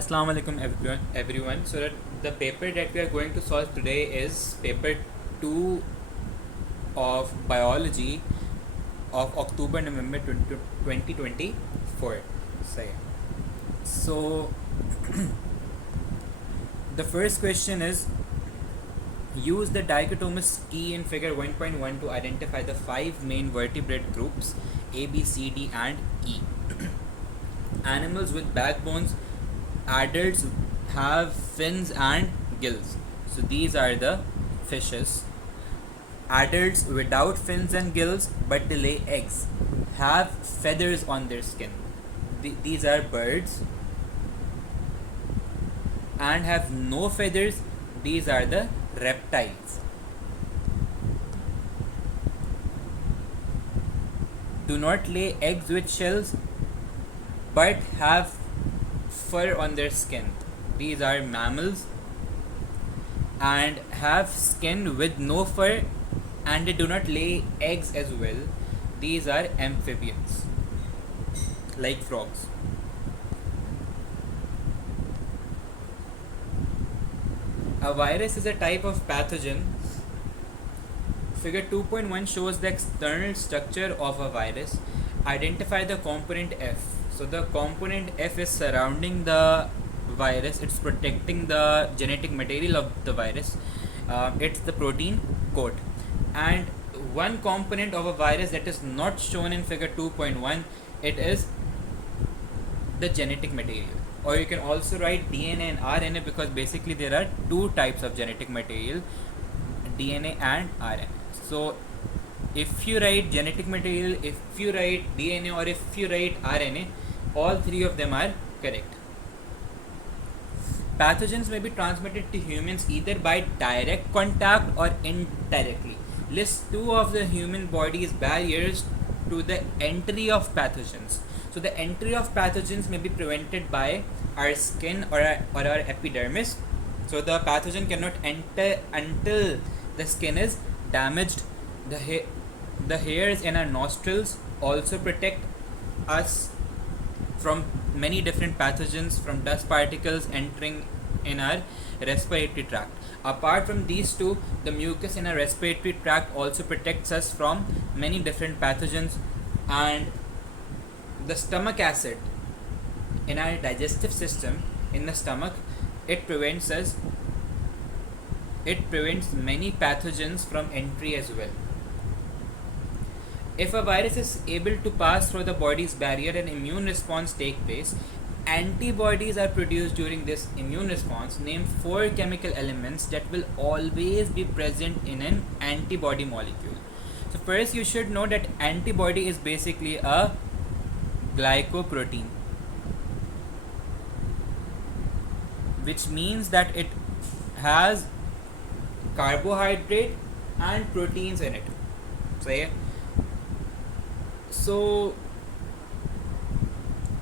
Assalamu alaikum everyone. So the paper that we are going to solve today is paper 2 of biology of October November 2024. So, yeah. So the first question is, use the dichotomous key in figure 1.1 to identify the five main vertebrate groups A, B, C, D and E. Animals with backbones, adults have fins and gills. So these are the fishes. Adults without fins and gills but they lay eggs have feathers on their skin. These are birds. And have no feathers. These are the reptiles. Do not lay eggs with shells but have fur on their skin. These are mammals. And have skin with no fur and they do not lay eggs as well. These are amphibians, like frogs. A virus is a type of pathogen. Figure 2.1 shows the external structure of a virus. Identify the component F. So the component F is surrounding the virus. It's protecting the genetic material of the virus. It's the protein coat. And one component of a virus that is not shown in figure 2.1, it is the genetic material. Or you can also write DNA and RNA, because basically there are two types of genetic material, DNA and RNA. So if you write genetic material, if you write DNA, or if you write RNA, all three of them are correct. Pathogens may be transmitted to humans either by direct contact or indirectly. List two of the human body's barriers to the entry of pathogens. So the entry of pathogens may be prevented by our skin or our epidermis. So the pathogen cannot enter until the skin is damaged. The hairs in our nostrils also protect us from many different pathogens, from dust particles entering in our respiratory tract. Apart from these two, the mucus in our respiratory tract also protects us from many different pathogens. And the stomach acid in our digestive system, in the stomach, it prevents many pathogens from entry as well. If a virus is able to pass through the body's barrier and immune response take place, antibodies are produced during this immune response. Name four chemical elements that will always be present in an antibody molecule. So first you should know that antibody is basically a glycoprotein, which means that it has carbohydrate and proteins in it. So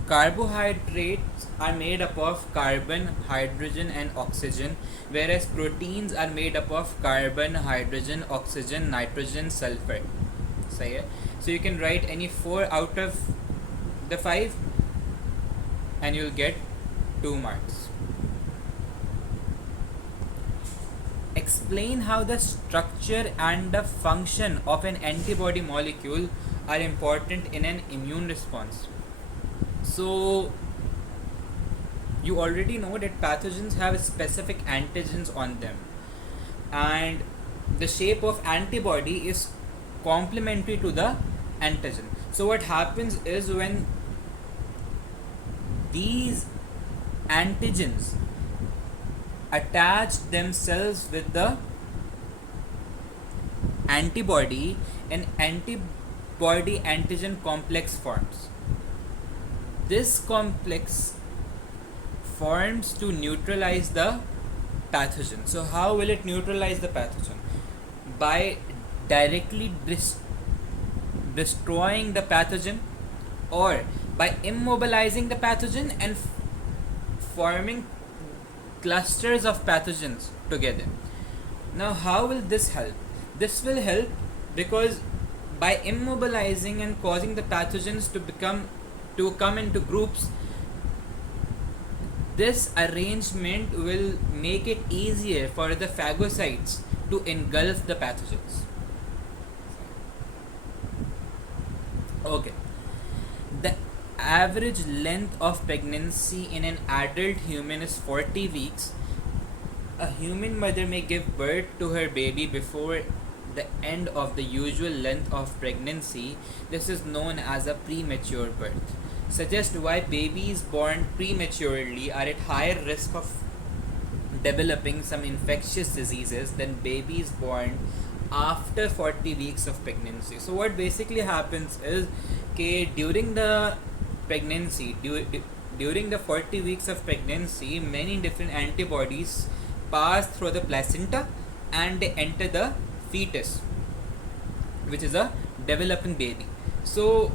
carbohydrates are made up of carbon, hydrogen and oxygen, whereas proteins are made up of carbon, hydrogen, oxygen, nitrogen, sulfur. So you can write any four out of the five and you'll get 2 marks. Explain how the structure and the function of an antibody molecule are important in an immune response. So you already know that pathogens have specific antigens on them, and the shape of antibody is complementary to the antigen. So what happens is, when these antigens attach themselves with the antibody, an antibody antigen complex forms. This complex forms to neutralize the pathogen. So how will it neutralize the pathogen? By directly destroying the pathogen, or by immobilizing the pathogen and forming clusters of pathogens together. Now how will this help? This will help because by immobilizing and causing the pathogens to come into groups, This arrangement will make it easier for the phagocytes to engulf the pathogens. Okay. The average length of pregnancy in an adult human is 40 weeks. A human mother may give birth to her baby before the end of the usual length of pregnancy. This is known as a premature birth. Suggests why babies born prematurely are at higher risk of developing some infectious diseases than babies born after 40 weeks of pregnancy. So what basically happens is during the pregnancy, during the 40 weeks of pregnancy, many different antibodies pass through the placenta and they enter the fetus, which is a developing baby. So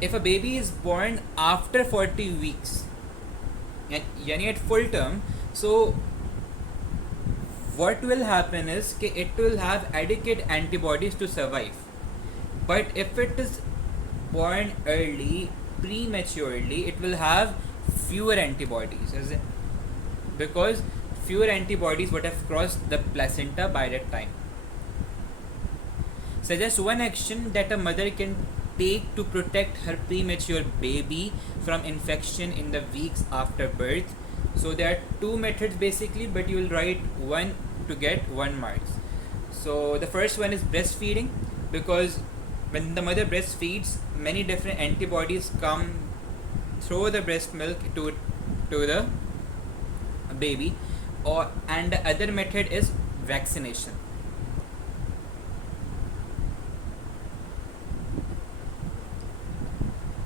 if a baby is born after 40 weeks, yani at full term, so what will happen is it will have adequate antibodies to survive. But if it is born early, prematurely, it will have fewer antibodies, because fewer antibodies would have crossed the placenta by that time. Suggests one action that a mother can take to protect her premature baby from infection in the weeks after birth. So there are two methods basically, but you will write one to get 1 marks. So the first one is breastfeeding, because when the mother breastfeeds, many different antibodies come through the breast milk to the baby. And the other method is vaccination.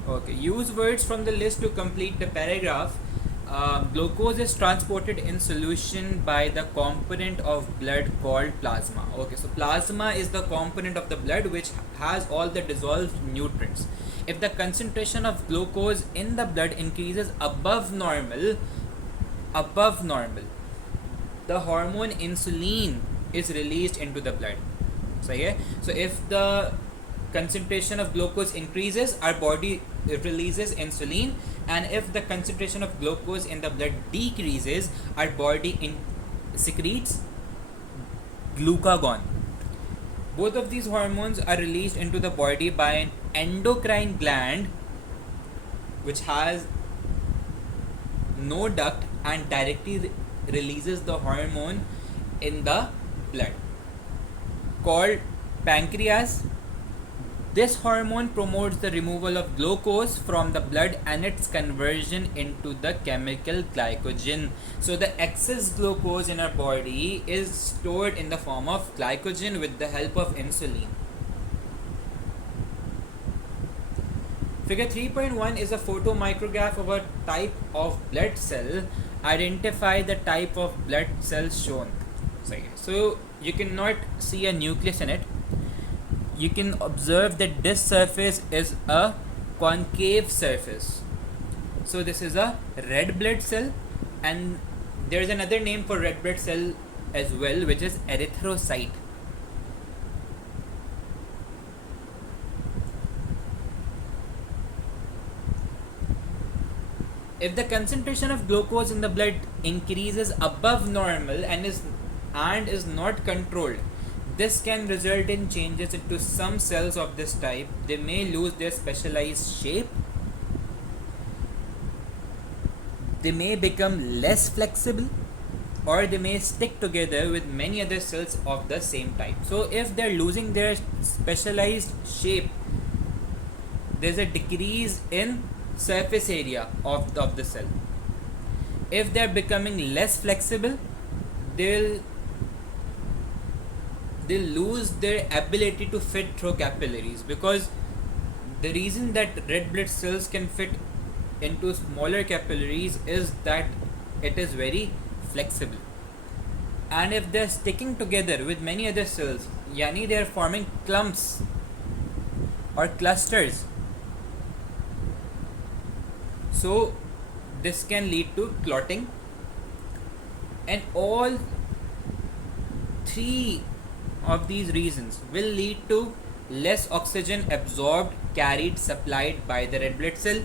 Okay, use words from the list to complete the paragraph. Glucose is transported in solution by the component of blood called plasma. Okay, so plasma is the component of the blood which has all the dissolved nutrients. If the concentration of glucose in the blood increases above normal, the hormone insulin is released into the blood. So if the concentration of glucose increases, our body releases insulin, and if the concentration of glucose in the blood decreases, our body secretes glucagon. Both of these hormones are released into the body by an endocrine gland which has no duct and directly releases the hormone in the blood, called pancreas. This hormone promotes the removal of glucose from the blood and its conversion into the chemical glycogen. So the excess glucose in our body is stored in the form of glycogen with the help of insulin. Figure 3.1 is a photomicrograph of a type of blood cell. Identify the type of blood cells shown. So you cannot see a nucleus in it. You can observe that this surface is a concave surface. So this is a red blood cell, and there is another name for red blood cell as well, which is erythrocyte. If the concentration of glucose in the blood increases above normal and is not controlled, this can result in changes into some cells of this type. They may lose their specialized shape. They may become less flexible, or they may stick together with many other cells of the same type. So if they're losing their specialized shape, there's a decrease in surface area of the cell. If they're becoming less flexible, they'll lose their ability to fit through capillaries, because the reason that red blood cells can fit into smaller capillaries is that it is very flexible. And if they're sticking together with many other cells, yani they're forming clumps or clusters, so this can lead to clotting. And all three of these reasons will lead to less oxygen absorbed, carried, supplied by the red blood cell,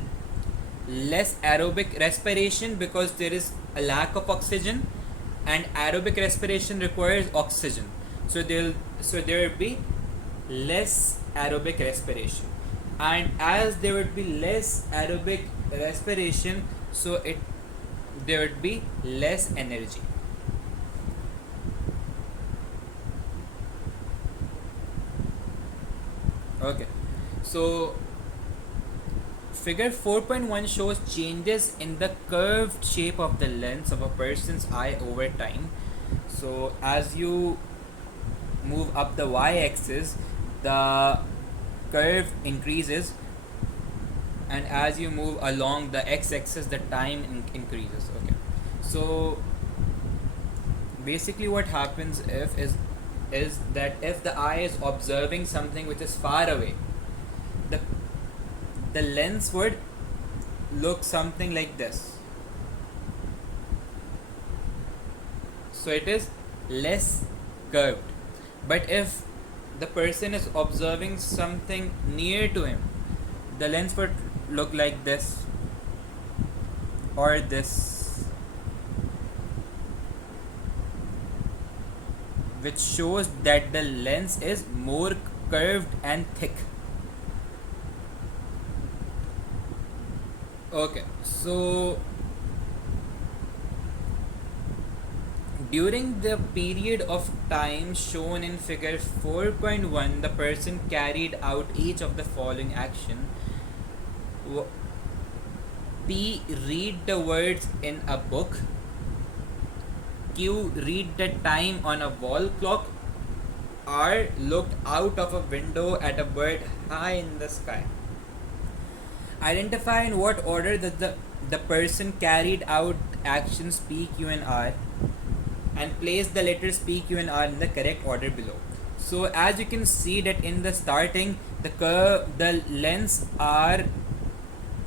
less aerobic respiration because there is a lack of oxygen, and aerobic respiration requires oxygen. So there will be less aerobic respiration, and as there would be less aerobic respiration, so it there would be less energy. Okay, so figure 4.1 shows changes in the curved shape of the lens of a person's eye over time. So as you move up the y-axis, the curve increases, and as you move along the x-axis, the time increases. Okay, so basically what happens is that if the eye is observing something which is far away, the the lens would look something like this. So it is less curved. But if the person is observing something near to him, the lens would look like this or this, which shows that the lens is more curved and thick. Okay, so during the period of time shown in figure 4.1, the person carried out each of the following action. P. Read the words in a book. Q. Read the time on a wall clock. R. Looked out of a window at a bird high in the sky. Identify in what order that the person carried out actions P, Q, and R, and place the letters P, Q, and R in the correct order below. So as you can see that in the starting, the lens are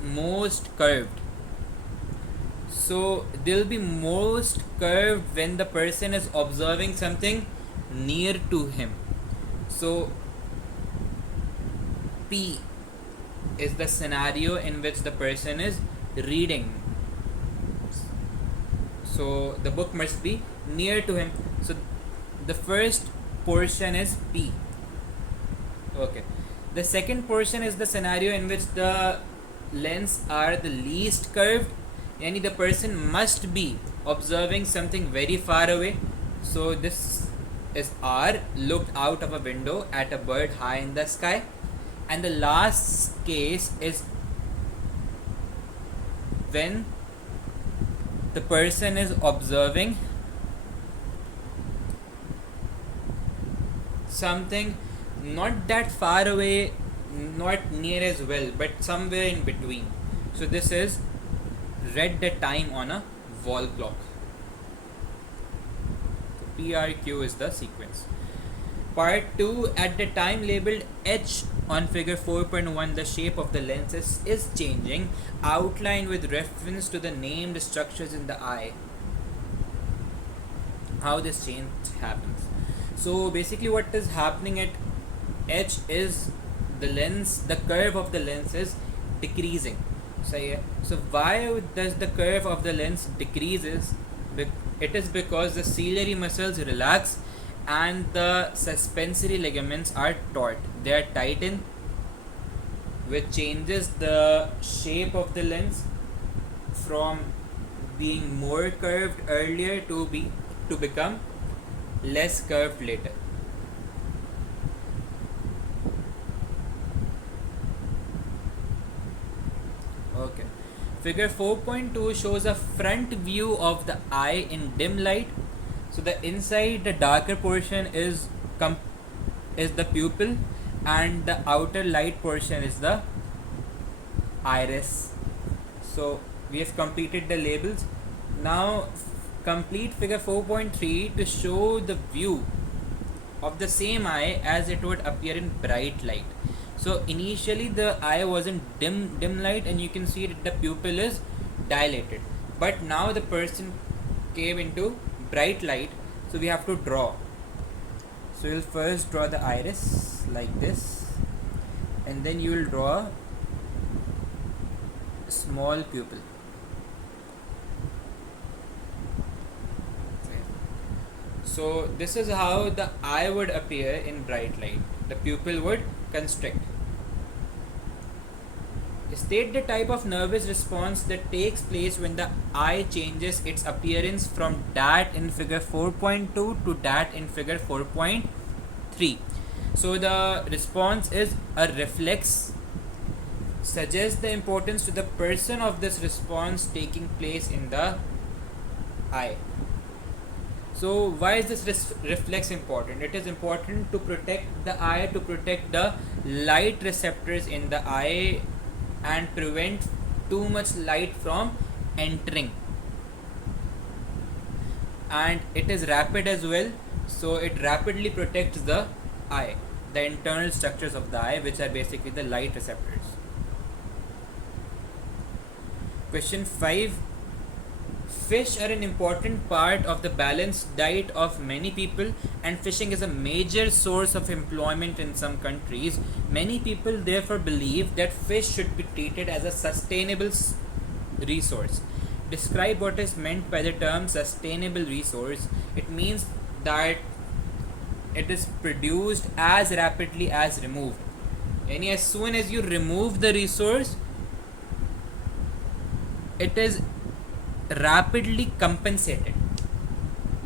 most curved. So they'll be most curved when the person is observing something near to him. So P is the scenario in which the person is reading. So the book must be near to him. So the first portion is P. Okay. The second portion is the scenario in which the lens are the least curved. Yani the person must be observing something very far away. So this is R, looked out of a window at a bird high in the sky. And the last case is when the person is observing something not that far away, not near as well, but somewhere in between. So this is read the time on a wall clock. PRQ is the sequence. Part 2, at the time labeled H on figure 4.1, the shape of the lenses is changing, outlined with reference to the named structures in the eye. How this change happens. So basically what is happening at H is the curve of the lens is decreasing. So why does the curve of the lens decreases? It is because the ciliary muscles relax and the suspensory ligaments are taut. They are tightened, which changes the shape of the lens from being more curved earlier to become less curved later. Okay. Figure 4.2 shows a front view of the eye in dim light. So the inside, the darker portion is the pupil, and the outer light portion is the iris. So we have completed the labels. Now complete figure 4.3 to show the view of the same eye as it would appear in bright light. So initially the eye was in dim light, and you can see that the pupil is dilated. But now the person came into bright light, so we have to draw. So you'll first draw the iris like this, and then you will draw small pupil. So this is how the eye would appear in bright light. The pupil would constrict. State the type of nervous response that takes place when the eye changes its appearance from that in figure 4.2 to that in figure 4.3. So the response is a reflex. Suggests the importance to the person of this response taking place in the eye. So why is this reflex important? It is important to protect the eye, to protect the light receptors in the eye and prevent too much light from entering. And it is rapid as well, so it rapidly protects the eye, the internal structures of the eye, which are basically the light receptors. Question 5. Fish are an important part of the balanced diet of many people, and fishing is a major source of employment in some countries. Many people therefore believe that fish should be treated as a sustainable resource. Describe what is meant by the term sustainable resource. It means that it is produced as rapidly as removed. And as soon as you remove the resource, it is rapidly compensated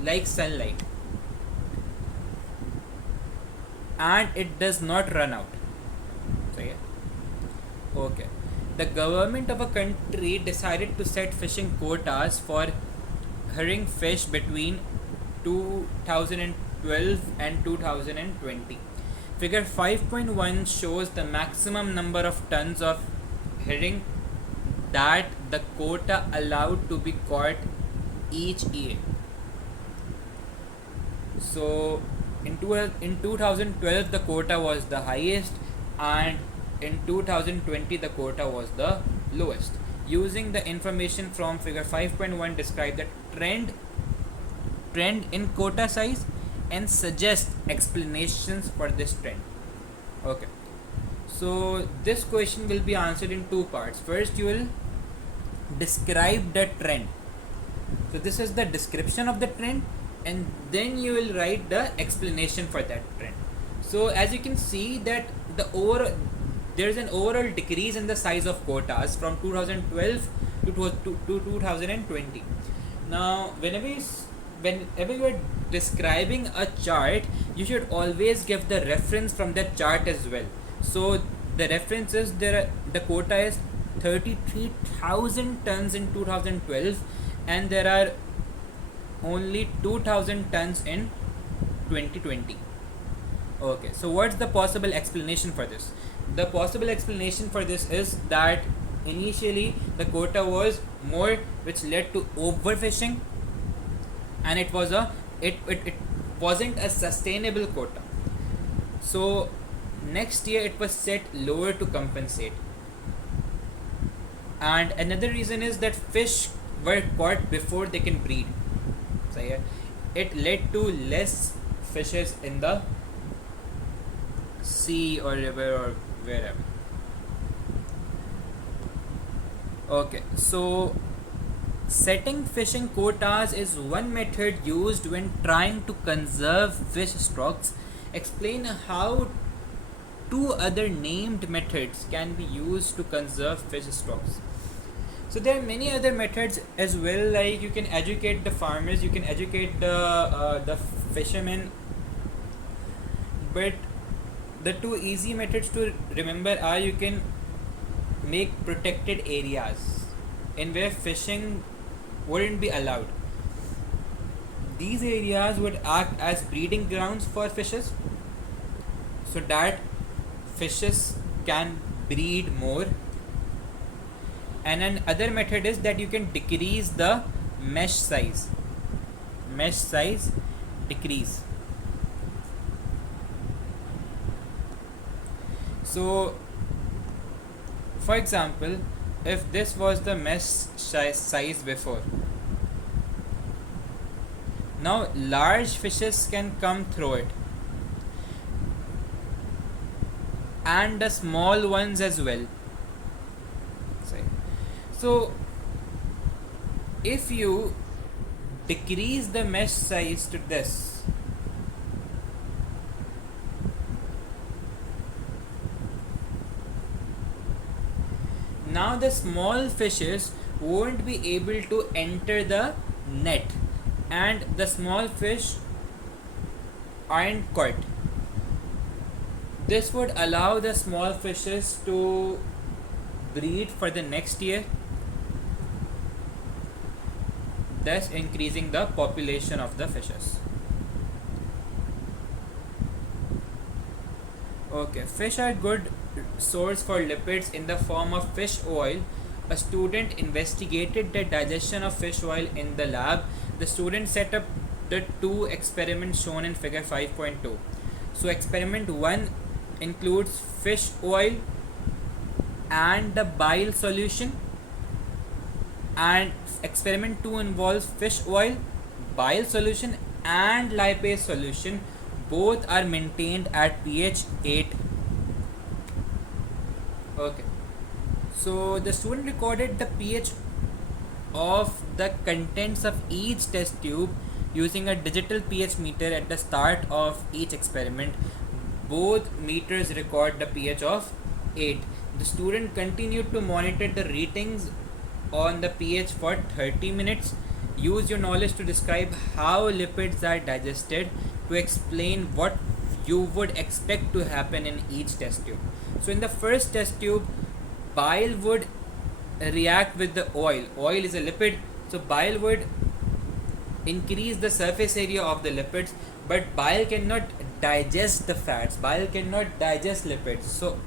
like sunlight, and it does not run out. So yeah, okay. The government of a country decided to set fishing quotas for herring fish between 2012 and 2020. Figure 5.1 shows the maximum number of tons of herring that the quota allowed to be caught each year. So in 2012 the quota was the highest, and in 2020 the quota was the lowest. Using the information from figure 5.1, describe the trend in quota size and suggest explanations for this trend. Okay, so this question will be answered in two parts. First, you will describe the trend. So this is the description of the trend, and then you will write the explanation for that trend. So as you can see that there is an overall decrease in the size of quotas from 2012 to 2020. Now whenever you are describing a chart, you should always give the reference from that chart as well. So the reference is the quota is 33,000 tons in 2012, and there are only 2,000 tons in 2020. Okay, so what's the possible explanation for this? The possible explanation for this is that initially the quota was more, which led to overfishing, and it wasn't a sustainable quota. So next year it was set lower to compensate. And another reason is that fish were caught before they can breed. So yeah, it led to less fishes in the sea or river or wherever. Okay, so setting fishing quotas is one method used when trying to conserve fish stocks. Explain how two other named methods can be used to conserve fish stocks. So there are many other methods as well, like you can educate the farmers, you can educate the fishermen, but the two easy methods to remember are you can make protected areas in where fishing wouldn't be allowed. These areas would act as breeding grounds for fishes, so that fishes can breed more. And another method is that you can decrease the mesh size. Mesh size decrease. So for example, if this was the mesh size before, now large fishes can come through it, and the small ones as well. So if you decrease the mesh size to this, now the small fishes won't be able to enter the net, and the small fish aren't caught. This would allow the small fishes to breed for the next year, thus increasing the population of the fishes. Okay, fish are good source for lipids in the form of fish oil. A student investigated the digestion of fish oil in the lab. The student set up the two experiments shown in figure 5.2. So experiment 1 includes fish oil and the bile solution, and experiment 2 involves fish oil, bile solution and lipase solution. Both are maintained at pH 8. Okay, so the student recorded the pH of the contents of each test tube using a digital pH meter at the start of each experiment. Both meters record the pH of 8. The student continued to monitor the readings on the pH for 30 minutes. Use your knowledge to describe how lipids are digested to explain what you would expect to happen in each test tube. So in the first test tube, bile would react with the oil. Oil is a lipid, so bile would increase the surface area of the lipids, but bile cannot digest the fats. Bile cannot digest lipids, so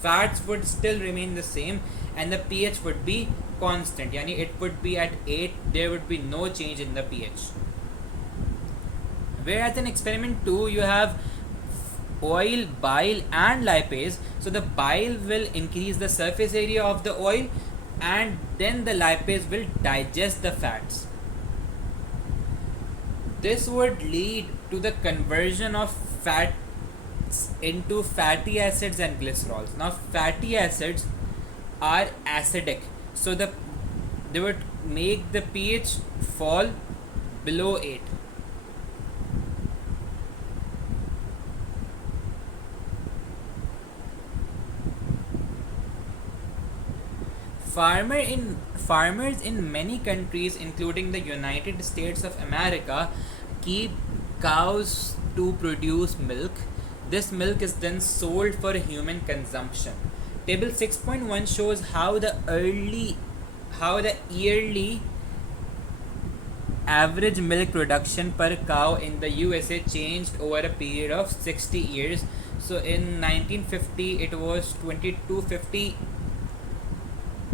fats would still remain the same and the pH would be constant. Yani it would be at 8, there would be no change in the pH. Whereas in experiment 2 you have oil, bile and lipase. So the bile will increase the surface area of the oil and then the lipase will digest the fats. This would lead to the conversion of fats into fatty acids and glycerols. Now fatty acids are acidic, so they would make the pH fall below 8. Farmers in many countries, including the United States of America, keep cows to produce milk. This milk is then sold for human consumption. Table 6.1 shows how the yearly average milk production per cow in the USA changed over a period of 60 years. So in 1950 it was 2250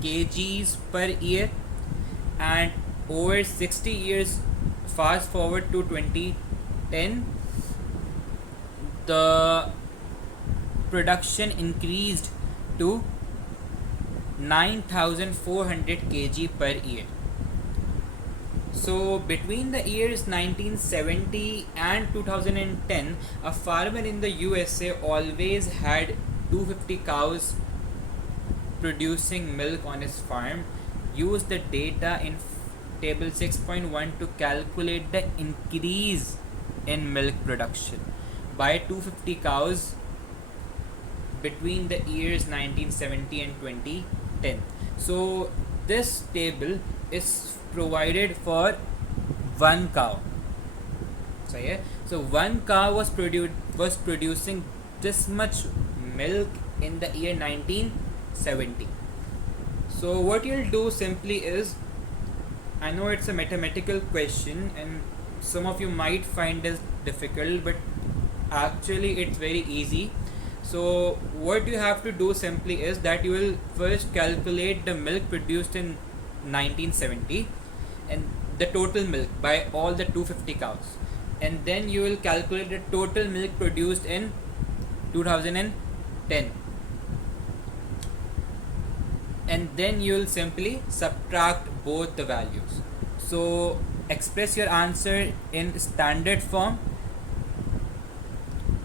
kgs per year, and over 60 years, fast forward to 2010, the production increased to 9400 kg per year. So between the years 1970 and 2010, a farmer in the USA always had 250 cows producing milk on his farm. Use the data in table 6.1 to calculate the increase in milk production by 250 cows between the years 1970 and 2010. So this table is provided for one cow. So one cow was producing this much milk in the year 1970. So what you'll do simply is, I know it's a mathematical question and some of you might find this difficult, but actually it's very easy. So what you have to do simply is that you will first calculate the milk produced in 1970 and the total milk by all the 250 cows, and then you will calculate the total milk produced in 2010, and then you will simply subtract both the values. So express your answer in standard form.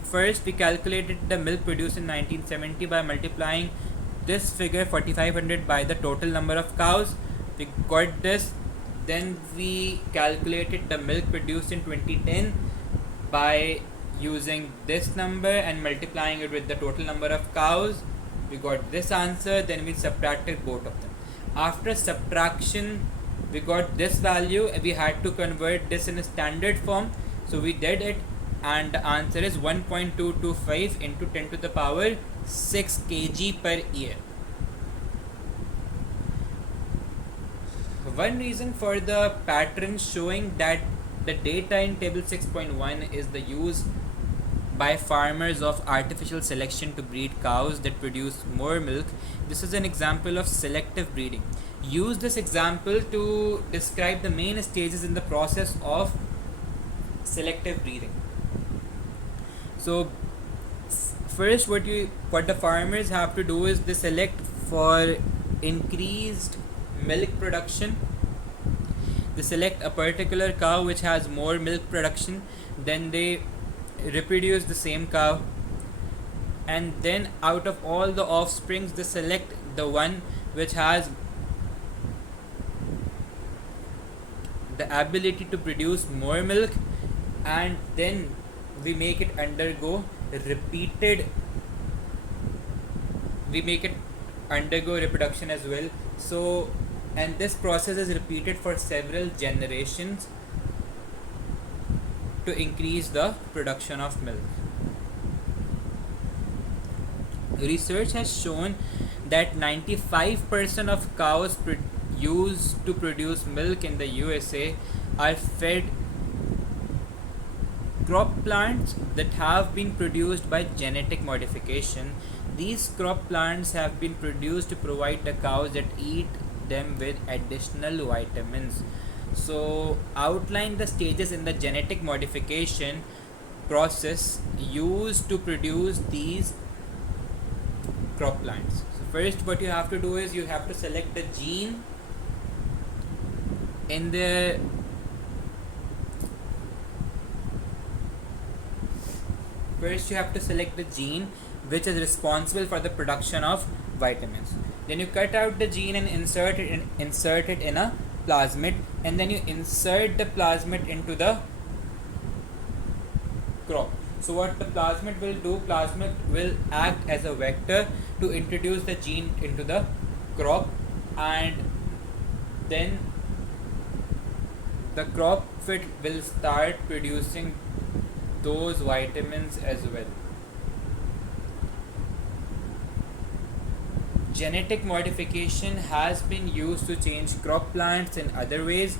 First we calculated the milk produced in 1970 by multiplying this figure 4500 by the total number of cows. We got this. Then we calculated the milk produced in 2010 by using this number and multiplying it with the total number of cows. We got this answer. Then we subtracted both of them. After subtraction, we got this value. We had to convert this in a standard form, so we did it, and the answer is 1.225 into 10 to the power 6 kg per year. One reason for the pattern showing that the data in table 6.1 is the use by farmers of artificial selection to breed cows that produce more milk. This is an example of selective breeding. Use this example to describe the main stages in the process of selective breeding. So first, what the farmers have to do is they select for increased milk production. They select a particular cow which has more milk production, then they reproduce the same cow, and then out of all the offsprings they select the one which has the ability to produce more milk, and then we make it undergo reproduction as well. So, and this process is repeated for several generations to increase the production of milk. Research has shown that 95% of cows used to produce milk in the USA are fed crop plants that have been produced by genetic modification. These crop plants have been produced to provide the cows that eat them with additional vitamins. So, outline the stages in the genetic modification process used to produce these crop plants. So, first, what you have to do is you have to select the gene in the first you have to select the gene which is responsible for the production of vitamins. Then you cut out the gene and insert it in a plasmid, and then you insert the plasmid into the crop. So what the plasmid will do, plasmid will act as a vector to introduce the gene into the crop, and then the crop will start producing those vitamins as well. Genetic modification has been used to change crop plants in other ways.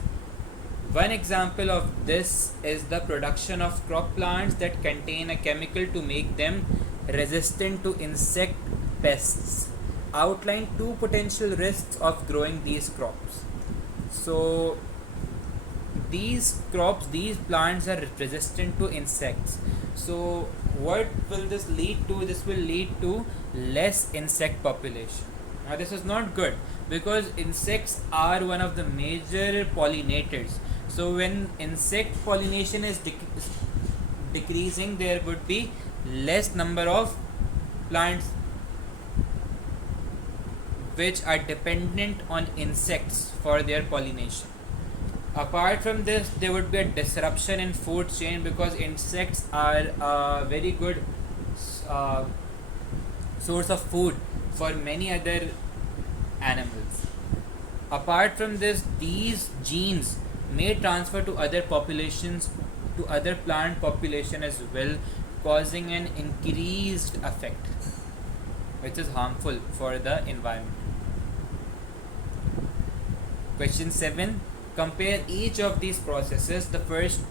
One example of this is the production of crop plants that contain a chemical to make them resistant to insect pests. Outline two potential risks of growing these crops. So these plants are resistant to insects. So what will this lead to? This will lead to less insect population. Now this is not good because insects are one of the major pollinators. So when insect pollination is decreasing, there would be less number of plants which are dependent on insects for their pollination. Apart from this, there would be a disruption in food chain because insects are a very good source of food for many other animals. Apart from this, these genes may transfer to other populations, to other plant population as well, causing an increased effect which is harmful for the environment. Question 7. Compare each of these processes. The first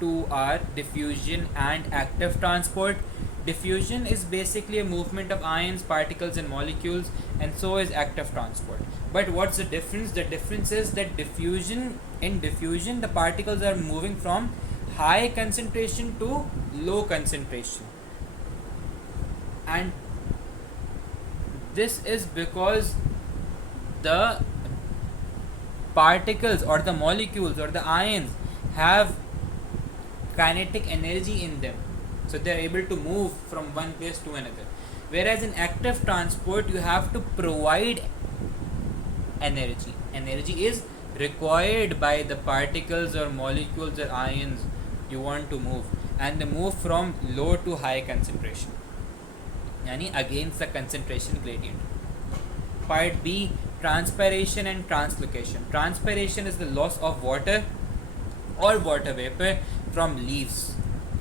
two are diffusion and active transport. Diffusion is basically a movement of ions, particles and molecules, and so is active transport. But what's the difference? The difference is that in diffusion the particles are moving from high concentration to low concentration, and this is because the particles or the molecules or the ions have kinetic energy in them, so they are able to move from one place to another. Whereas in active transport, you have to provide energy. Energy is required by the particles or molecules or ions you want to move, and they move from low to high concentration, yani against the concentration gradient. Part B, transpiration and translocation. Transpiration is the loss of water or water vapor from leaves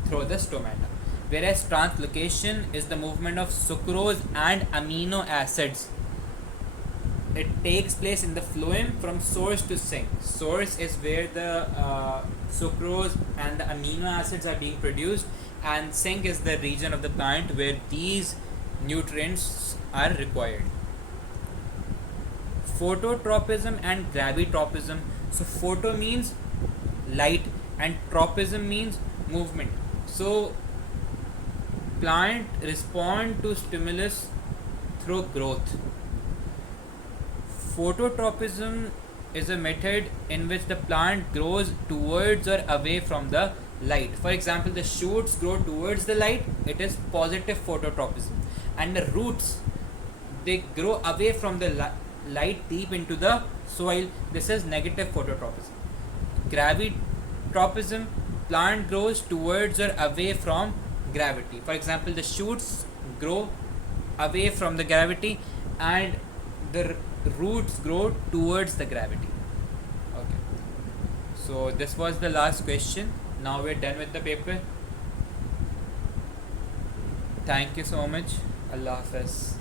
through the stomata, whereas translocation is the movement of sucrose and amino acids. It takes place in the phloem from source to sink. Source is where the sucrose and the amino acids are being produced, and sink is the region of the plant where these nutrients are required. Phototropism and gravitropism. So photo means light and tropism means movement. So plant respond to stimulus through growth. Phototropism is a method in which the plant grows towards or away from the light. For example, the shoots grow towards the light, it is positive phototropism, and the roots, they grow away from the light deep into the soil, this is negative phototropism. Gravitropism, plant grows towards or away from gravity. For example, the shoots grow away from the gravity and the roots grow towards the gravity. Okay, so this was the last question. Now we're done with the paper. Thank you so much. Allah Hafiz.